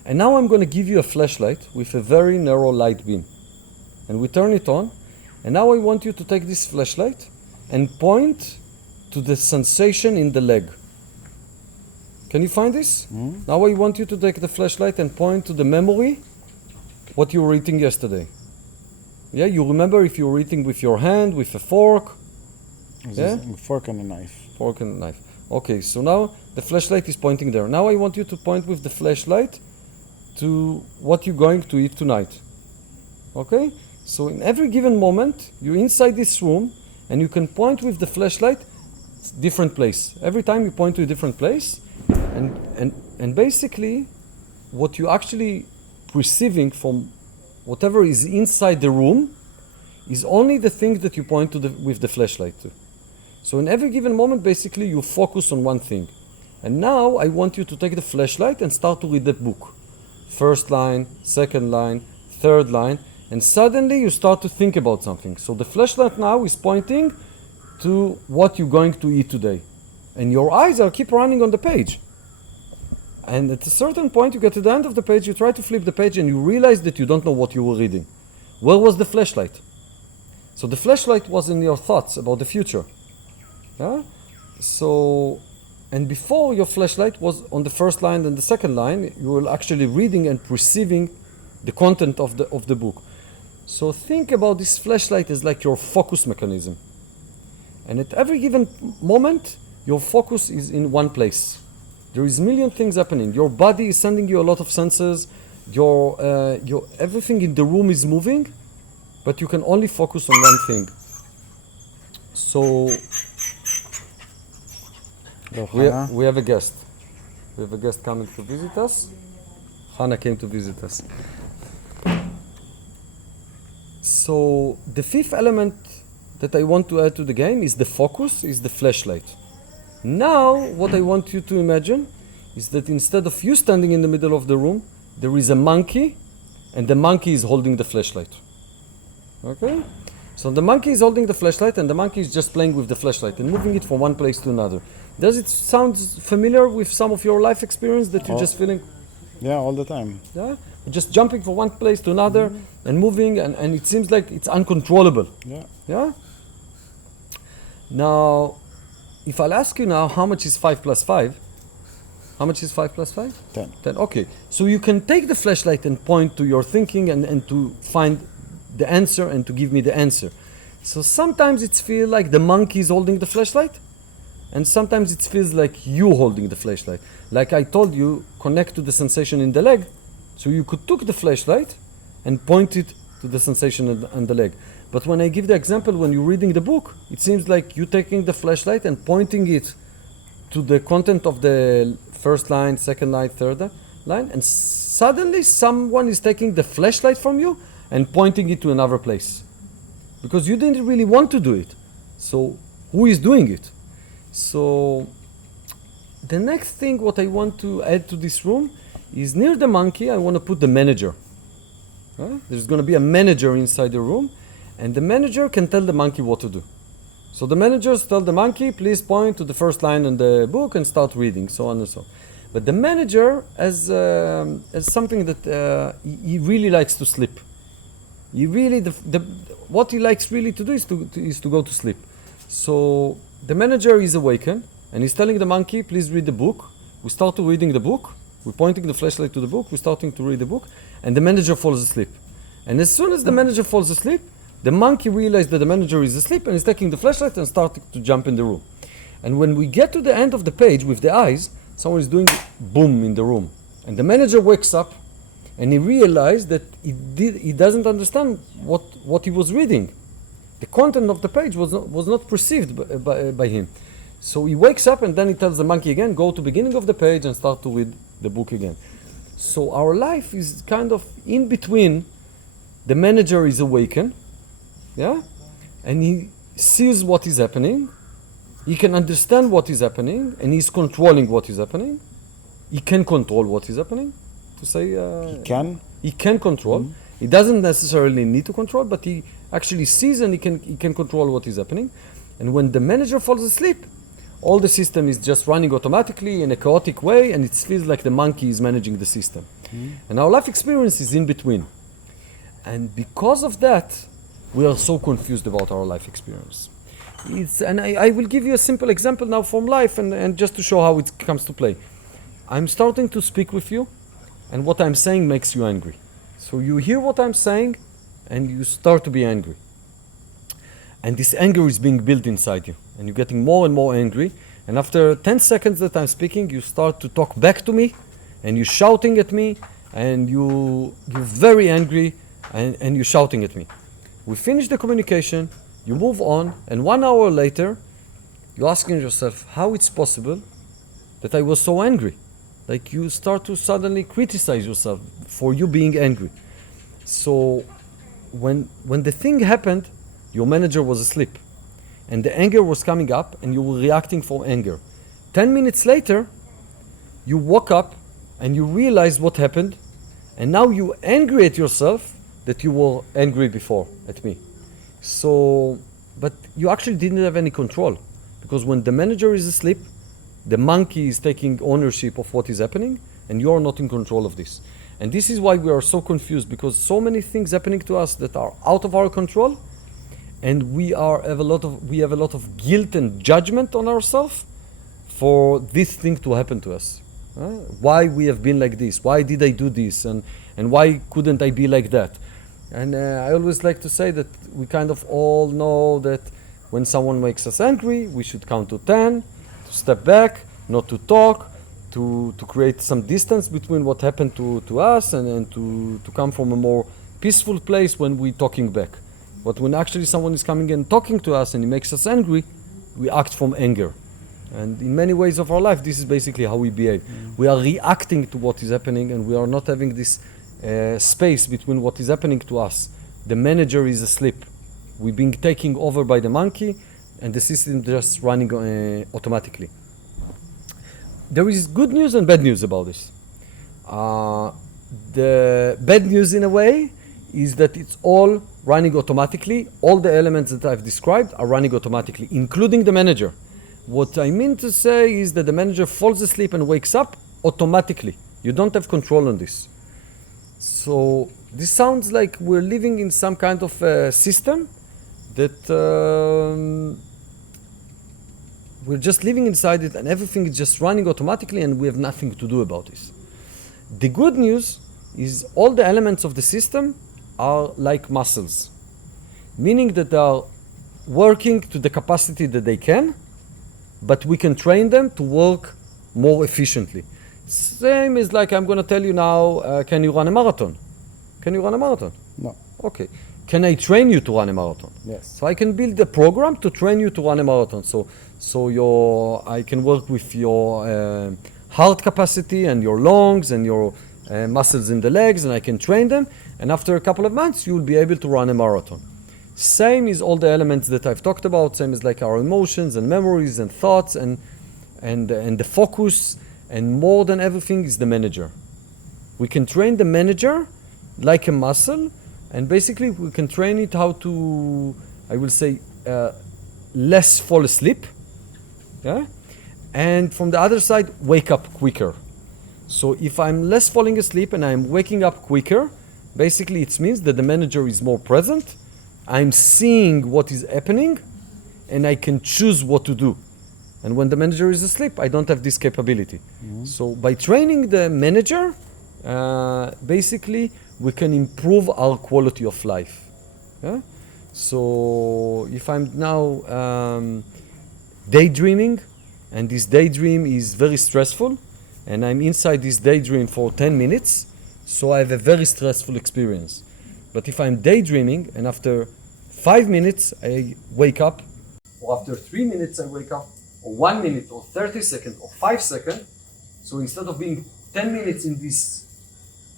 And now I'm going to give you a flashlight with a very narrow light beam. And we turn it on, and now I want you to take this flashlight and point to the sensation in the leg. Can you find this? Mm-hmm. Now I want you to take the flashlight and point to the memory, what you were eating yesterday. Yeah, you remember if you were eating with your hand, with a fork? Yeah? A fork and a knife. Fork and knife. Okay, so now the flashlight is pointing there. Now I want you to point with the flashlight to what you're going to eat tonight. Okay? So in every given moment, you're inside this room and you can point with the flashlight different place. Every time you point to a different place, and basically what you're actually perceiving from whatever is inside the room is only the thing that you point to with the flashlight to. So in every given moment, basically you focus on one thing. And now I want you to take the flashlight and start to read the book. First line, second line, third line, and suddenly you start to think about something. So the flashlight now is pointing to what you're going to eat today. And your eyes are keep running on the page. And at a certain point, you get to the end of the page, you try to flip the page and you realize that you don't know what you were reading. Where was the flashlight? So the flashlight was in your thoughts about the future. Yeah? So, and before your flashlight was on the first line and the second line, you were actually reading and perceiving the content of the book. So think about this flashlight as like your focus mechanism. And at every given moment, your focus is in one place. There is a million things happening. Your body is sending you a lot of senses. Your everything in the room is moving, but you can only focus on one thing. So we have a guest. We have a guest coming to visit us. Hannah came to visit us. So the fifth element that I want to add to the game is the focus, is the flashlight. Now, what I want you to imagine is that instead of you standing in the middle of the room, there is a monkey, and the monkey is holding the flashlight. Okay? So the monkey is holding the flashlight, and the monkey is just playing with the flashlight and moving it from one place to another. Does it sound familiar with some of your life experience that you're just feeling? Yeah, all the time. Yeah? Just jumping from one place to another and moving, and it seems like it's uncontrollable. Yeah. Yeah? Now, if I'll ask you now, how much is 5 plus 5? How much is 5 plus 5? 10. 10, okay. So you can take the flashlight and point to your thinking and to find the answer and to give me the answer. So sometimes it feels like the monkey is holding the flashlight, and sometimes it feels like you holding the flashlight. Like I told you, connect to the sensation in the leg. So you could take the flashlight and point it to the sensation on the leg. But when I give the example, when you're reading the book, it seems like you're taking the flashlight and pointing it to the content of the first line, second line, third line, and suddenly someone is taking the flashlight from you and pointing it to another place. Because you didn't really want to do it. So who is doing it? So the next thing what I want to add to this room is near the monkey, I want to put the manager. There's going to be a manager inside the room, and the manager can tell the monkey what to do. So the managers tell the monkey, please point to the first line in the book and start reading, so on and so on. But the manager has something that he really likes to sleep. He really, what he likes really to do is to go to sleep. So the manager is awakened, and he's telling the monkey, please read the book. We start to reading the book. We're pointing the flashlight to the book. We're starting to read the book, and the manager falls asleep. And as soon as the manager falls asleep, the monkey realizes that the manager is asleep and is taking the flashlight and starting to jump in the room. And when we get to the end of the page with the eyes, someone is doing boom in the room. And the manager wakes up and he realized that he doesn't understand what he was reading. The content of the page was not perceived by him. So he wakes up and then he tells the monkey again, go to beginning of the page and start to read the book again. So our life is kind of in between. The manager is awakened, and he sees what is happening. He can understand what is happening, and he's controlling what is happening. He can control what is happening. To say he can control. Mm-hmm. He doesn't necessarily need to control, but he actually sees and he can control what is happening. And when the manager falls asleep, all the system is just running automatically in a chaotic way, and it feels like the monkey is managing the system. Mm-hmm. And our life experience is in between. And because of that, we are so confused about our life experience. I will give you a simple example now from life, and just to show how it comes to play. I'm starting to speak with you, and what I'm saying makes you angry. So you hear what I'm saying, and you start to be angry. And this anger is being built inside you, and you're getting more and more angry. And after 10 seconds that I'm speaking, you start to talk back to me, and you're shouting at me, and you're very angry, and you're shouting at me. We finish the communication, you move on, and 1 hour later, you're asking yourself how it's possible that I was so angry. Like you start to suddenly criticize yourself for you being angry. So when the thing happened, your manager was asleep, and the anger was coming up, and you were reacting from anger. 10 minutes later, you woke up, and you realized what happened, and now you're angry at yourself that you were angry before at me. So, but you actually didn't have any control, because when the manager is asleep, the monkey is taking ownership of what is happening, and you're not in control of this. And this is why we are so confused, because so many things happening to us that are out of our control, and we have a lot of guilt and judgment on ourselves for this thing to happen to us. Why we have been like this? Why did I do this? And why couldn't I be like that? And I always like to say that we kind of all know that when someone makes us angry, we should count to 10, to step back, not to talk, to create some distance between what happened to us, and to come from a more peaceful place when we're talking back. But when actually someone is coming and talking to us and he makes us angry, we act from anger. And in many ways of our life, this is basically how we behave. We are reacting to what is happening, and we are not having this space between what is happening to us. The manager is asleep. We're being taken over by the monkey, and the system just running automatically. There is good news and bad news about this. The bad news, in a way, is that it's all running automatically. All the elements that I've described are running automatically, including the manager. What I mean to say is that the manager falls asleep and wakes up automatically. You don't have control on this. So this sounds like we're living in some kind of system that we're just living inside it, and everything is just running automatically, and we have nothing to do about this. The good news is all the elements of the system are like muscles, meaning that they are working to the capacity that they can, but we can train them to work more efficiently. Same is like I'm going to tell you now, can you run a marathon? Can you run a marathon? No. Okay. Can I train you to run a marathon? Yes. So I can build a program to train you to run a marathon. So I can work with your heart capacity and your lungs and your muscles in the legs, and I can train them. And after a couple of months, you will be able to run a marathon. Same is all the elements that I've talked about. Same is like our emotions and memories and thoughts and the focus. And more than everything is the manager. We can train the manager like a muscle, and basically we can train it how to, I will say, less fall asleep, yeah? And from the other side, wake up quicker. So if I'm less falling asleep and I'm waking up quicker, basically it means that the manager is more present, I'm seeing what is happening, and I can choose what to do. And when the manager is asleep, I don't have this capability. So by training the manager, basically we can improve our quality of life. Yeah? So if I'm now daydreaming, and this daydream is very stressful, and I'm inside this daydream for 10 minutes, so I have a very stressful experience. But if I'm daydreaming and after 5 minutes I wake up, or after 3 minutes I wake up, or 1 minute, or 30 seconds, or 5 seconds, so instead of being 10 minutes in these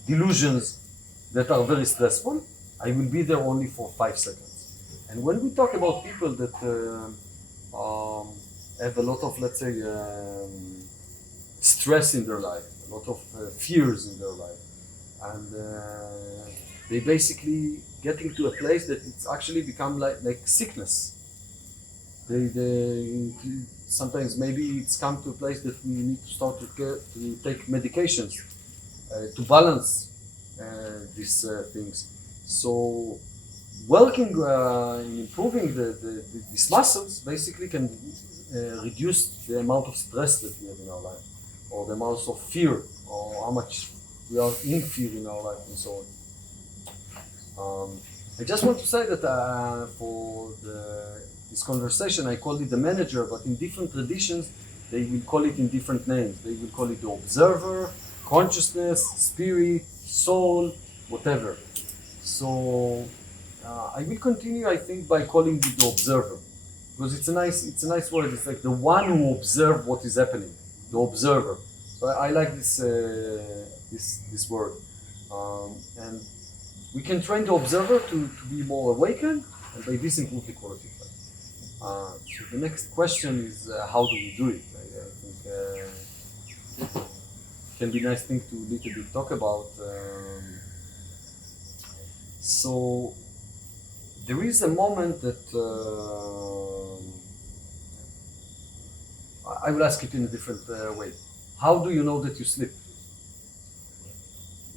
delusions that are very stressful, I will be there only for 5 seconds. And when we talk about people that have a lot of, let's say, stress in their life, a lot of fears in their life, and they basically getting to a place that it's actually become like sickness. They sometimes maybe it's come to a place that we need to start to take medications to balance these things. So working in improving these muscles basically can reduce the amount of stress that we have in our life, or the amount of fear, or how much we are in fear in our life, and so on. I just want to say that for this conversation, I called it the manager, but in different traditions, they will call it in different names. They will call it the observer, consciousness, spirit, soul, whatever. So I will continue, I think, by calling it the observer, because it's a nice word. It's like the one who observes what is happening, the observer. So I like this word, and we can train the observer to be more awakened, and by this improve the quality of life. So the next question is how do we do it? I think can be a nice thing to little bit talk about. So there is a moment that I will ask it in a different way. How do you know that you sleep?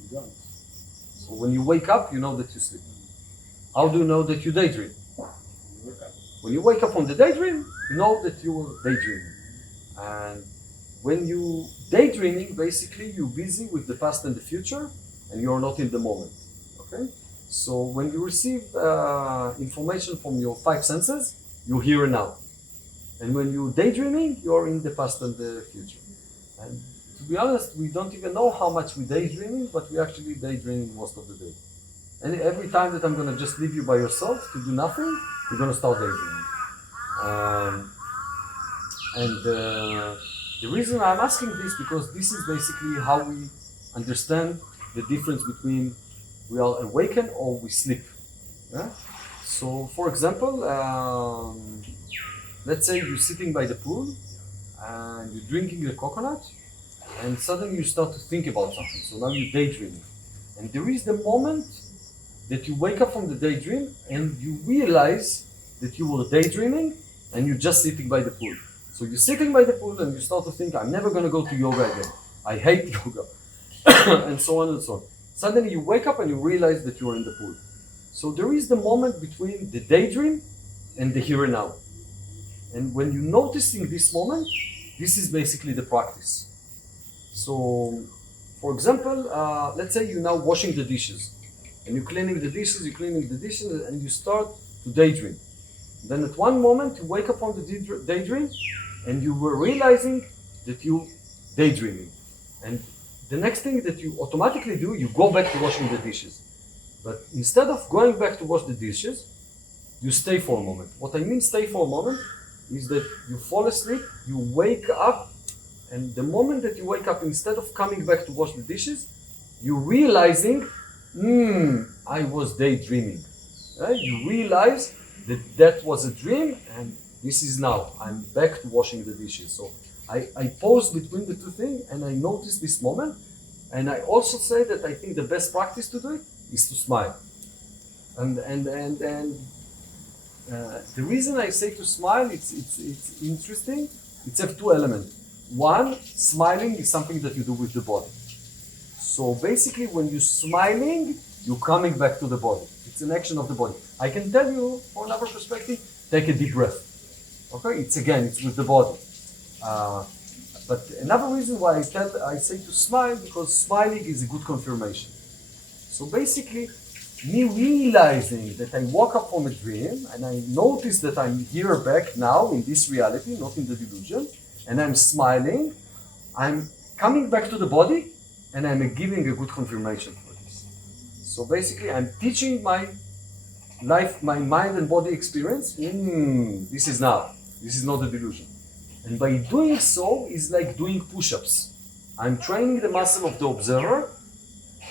You don't. So when you wake up, you know that you sleep. How do you know that you daydream? You wake up. When you wake up from the daydream, you know that you were daydreaming. And when you daydreaming, basically you're busy with the past and the future, and you're not in the moment. Okay? So when you receive information from your 5 senses, you're here and now. And when you're daydreaming, you're in the past and the future. And to be honest, we don't even know how much we're daydreaming, but we actually daydreaming most of the day. And every time that I'm gonna just leave you by yourself to do nothing, you're gonna start daydreaming. The reason I'm asking this, because this is basically how we understand the difference between we are awakened or we sleep. Yeah? So, for example, let's say you're sitting by the pool and you're drinking the coconut, and suddenly you start to think about something. So now you're daydreaming. And there is the moment that you wake up from the daydream and you realize that you were daydreaming and you're just sitting by the pool. So you're sitting by the pool and you start to think, I'm never going to go to yoga again. I hate yoga. And so on and so on. Suddenly you wake up and you realize that you're in the pool. So there is the moment between the daydream and the here and now. And when you're noticing this moment, this is basically the practice. So, for example, let's say you're now washing the dishes. And you're cleaning the dishes, and you start to daydream. Then at one moment you wake up from the daydream and you were realizing that you're daydreaming. And the next thing that you automatically do, you go back to washing the dishes. But instead of going back to wash the dishes, you stay for a moment. What I mean stay for a moment is that you fall asleep, you wake up, and the moment that you wake up, instead of coming back to wash the dishes, you're realizing, I was daydreaming. Right? You realize that was a dream, and this is now. I'm back to washing the dishes. So I pause between the two things, and I notice this moment, And I also say that I think the best practice to do it is to smile. And the reason I say to smile, it's interesting. It's have two elements. One, smiling is something that you do with the body. So basically, when you're smiling, you're coming back to the body. It's an action of the body. I can tell you, from another perspective, take a deep breath. Okay, it's with the body. But another reason why I say to smile, because smiling is a good confirmation. So basically, me realizing that I woke up from a dream and I notice that I'm here back now in this reality, not in the delusion, and I'm smiling, I'm coming back to the body and I'm giving a good confirmation for this. So basically, I'm teaching my life, my mind and body experience, this is now, this is not a delusion. And by doing so, is like doing push-ups. I'm training the muscle of the observer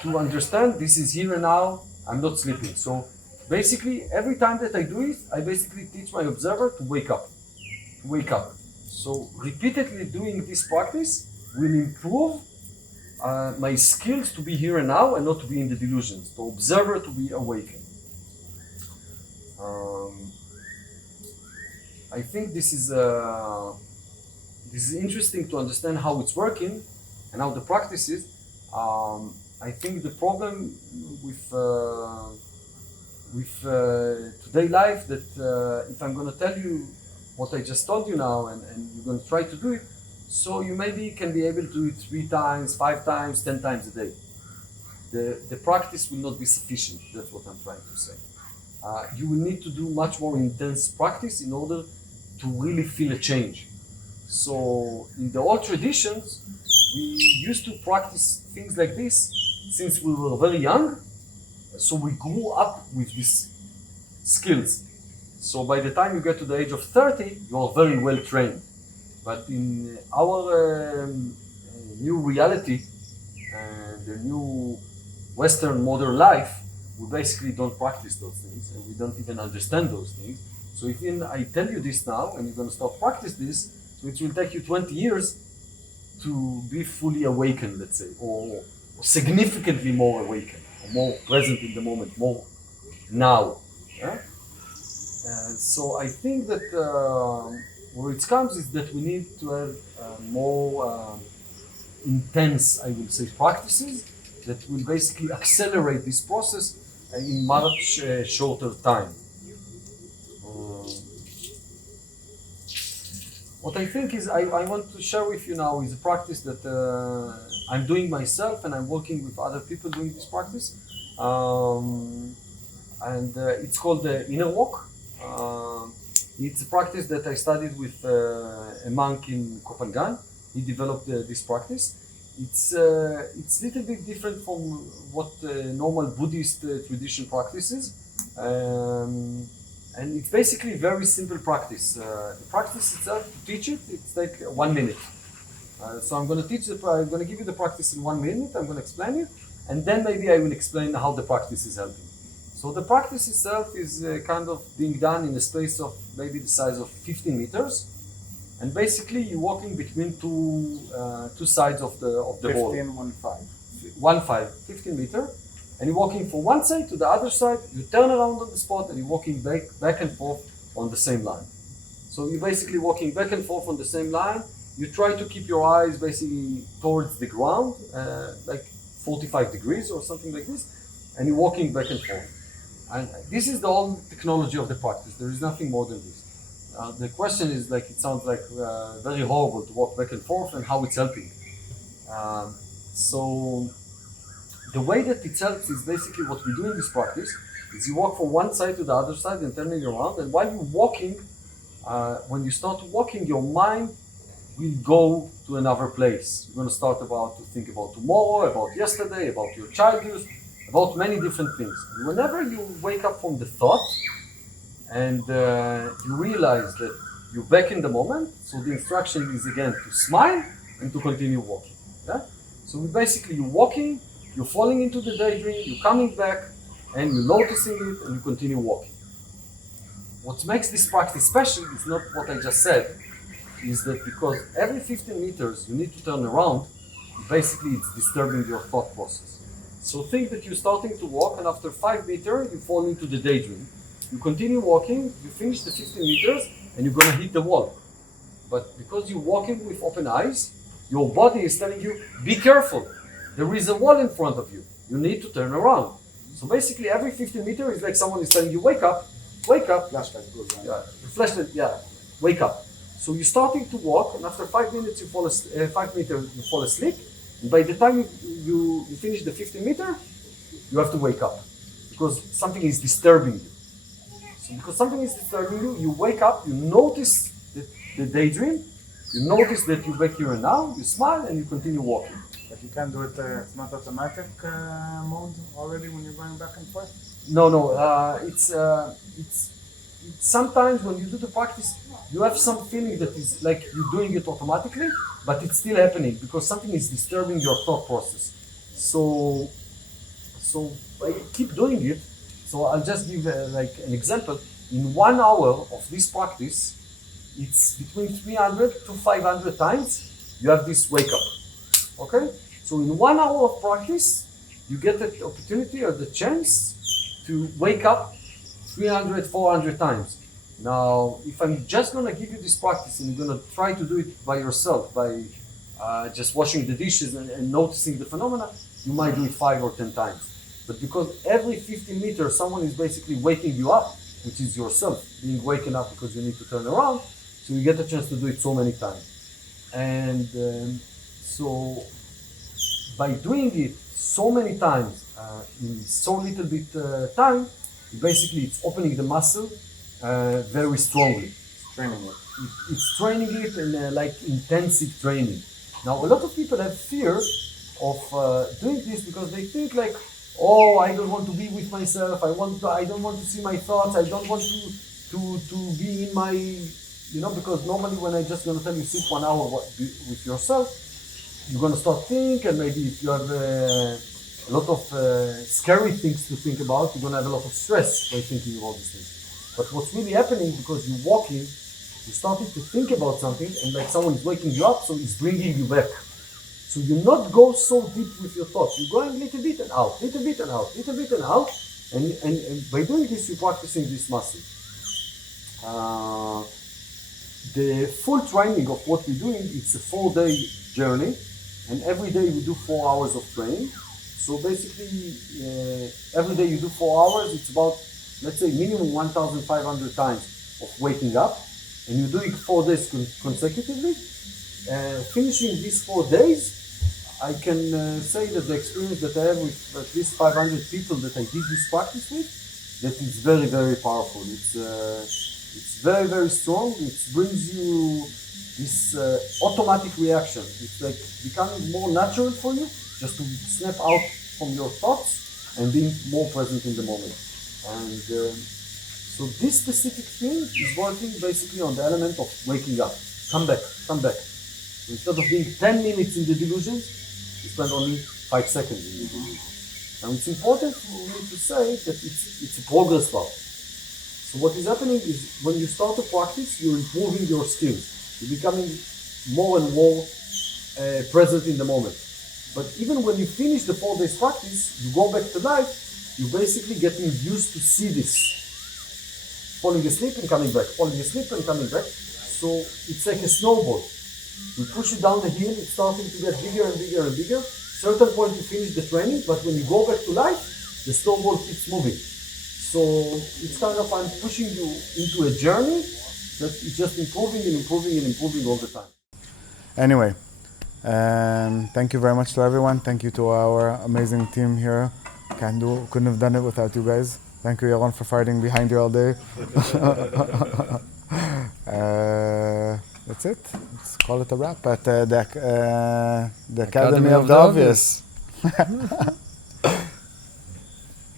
to understand this is here and now, I'm not sleeping. So basically, every time that I do it, I basically teach my observer to wake up. So repeatedly doing this practice will improve my skills to be here and now and not to be in the delusions, the observer to be awakened. I think this is interesting to understand how it's working and how the practice is. I think the problem with today life that if I'm going to tell you what I just told you now and you're going to try to do it, so you maybe can be able to do it 3 times, 5 times, 10 times a day. The practice will not be sufficient. That's what I'm trying to say. You will need to do much more intense practice in order to really feel a change. So in the old traditions, we used to practice things like this since we were very young. So we grew up with these skills. So by the time you get to the age of 30, you are very well trained. But in our new reality and the new Western modern life, we basically don't practice those things and we don't even understand those things. So if I tell you this now and you're going to start practice this, so it will take you 20 years to be fully awakened, let's say, or significantly more awakened, or more present in the moment, more now. Yeah? So I think that where it comes is that we need to have more intense, I will say, practices that will basically accelerate this process in much shorter time. What I think is I want to share with you now is a practice that I'm doing myself and I'm working with other people doing this practice. It's called the inner walk. It's a practice that I studied with a monk in Koh Phangan. He developed this practice. It's a little bit different from what normal Buddhist tradition practices. And it's basically a very simple practice. The practice itself, to teach it, it's like 1 minute. So I'm going to give you the practice in 1 minute. I'm going to explain it, and then maybe I will explain how the practice is helping. So the practice itself is kind of being done in a space of maybe the size of 15 meters, and basically you're walking between two sides of the wall. 15 meter. And you're walking from one side to the other side, you turn around on the spot and you're walking back and forth on the same line. So you're basically walking back and forth on the same line. You try to keep your eyes basically towards the ground, like 45 degrees or something like this, and you're walking back and forth. And this is the whole technology of the practice. There is nothing more than this. The question is, like, it sounds like very horrible to walk back and forth and how it's helping. So the way that it helps is basically what we do in this practice is you walk from one side to the other side and turning around, and while you're walking, when you start walking, your mind will go to another place. You're going to start to think about tomorrow, about yesterday, about your childhood, about many different things. And whenever you wake up from the thought and you realize that you're back in the moment, so the instruction is again to smile and to continue walking. Yeah? So basically you're walking, you're falling into the daydream, you're coming back, and you're noticing it, and you continue walking. What makes this practice special is not what I just said, is that because every 15 meters you need to turn around, basically it's disturbing your thought process. So think that you're starting to walk, and after 5 meters, you fall into the daydream. You continue walking, you finish the 15 meters, and you're gonna hit the wall. But because you're walking with open eyes, your body is telling you, be careful. There is a wall in front of you. You need to turn around. So basically, every 15 meters is like someone is telling you, wake up, wake up. Flashlight goes on. Yeah, the flashlight, yeah, wake up. So you're starting to walk, and after 5 minutes, 5 meters, you fall asleep. And by the time you finish the 15 meters, you have to wake up because something is disturbing you. So because something is disturbing you, you wake up, you notice the daydream, you notice that you're back here and now, you smile, and you continue walking. But you can't do it, it's not automatic mode already when you're going back and forth? No, it's sometimes when you do the practice, you have some feeling that is like you're doing it automatically, but it's still happening because something is disturbing your thought process. So I keep doing it. So I'll just give like an example. In 1 hour of this practice, it's between 300 to 500 times you have this wake up. Okay? So in 1 hour of practice, you get the opportunity or the chance to wake up 300, 400 times. Now, if I'm just gonna give you this practice and you're gonna try to do it by yourself, by just washing the dishes and noticing the phenomena, you might do it 5 or 10 times. But because every 15 meters someone is basically waking you up, which is yourself being waken up because you need to turn around, so you get a chance to do it so many times. And so by doing it so many times in so little bit time, basically it's opening the muscle very strongly. Training it. It's training it in like intensive training. Now a lot of people have fear of doing this because they think like, oh, I don't want to be with myself. I don't want to see my thoughts. I don't want to be in my, because normally when I just gonna tell you sit 1 hour with yourself, you're gonna start think, and maybe if you have a lot of scary things to think about, you're gonna have a lot of stress by thinking about these things. But what's really happening because you're walking, you're starting to think about something, and like someone is waking you up, so it's bringing you back. So you not go so deep with your thoughts. You're going little bit and out, little bit and out, little bit and out, and by doing this, you're practicing this muscle. The full training of what we're doing, it's a 4-day journey, and every day we do 4 hours of training. So basically, every day you do 4 hours, it's about, let's say, minimum 1,500 times of waking up, and you're doing 4 days consecutively. Finishing these 4 days, I can say that the experience that I have with at least 500 people that I did this practice with, that is very, very powerful. It's very, very strong. It brings you this automatic reaction. It's like becoming more natural for you, just to snap out from your thoughts and being more present in the moment. And so this specific thing is working basically on the element of waking up. Come back, come back. So instead of being 10 minutes in the delusions, you spend only 5 seconds in the delusions. Now it's important for me to say that it's a progress bar. So what is happening is when you start to practice, you're improving your skills. You're becoming more and more present in the moment. But even when you finish the 4 days practice, you go back to life, you're basically getting used to see this. Falling asleep and coming back, falling asleep and coming back. So it's like a snowball. You push it down the hill, it's starting to get bigger and bigger and bigger. Certain point you finish the training, but when you go back to life, the snowball keeps moving. So it's kind of, I'm pushing you into a journey that is just improving and improving and improving all the time. Anyway, thank you very much to everyone. Thank you to our amazing team here. Couldn't have done it without you guys. Thank you, Yaron, for fighting behind you all day. That's it. Let's call it a wrap at the Academy of the Obvious.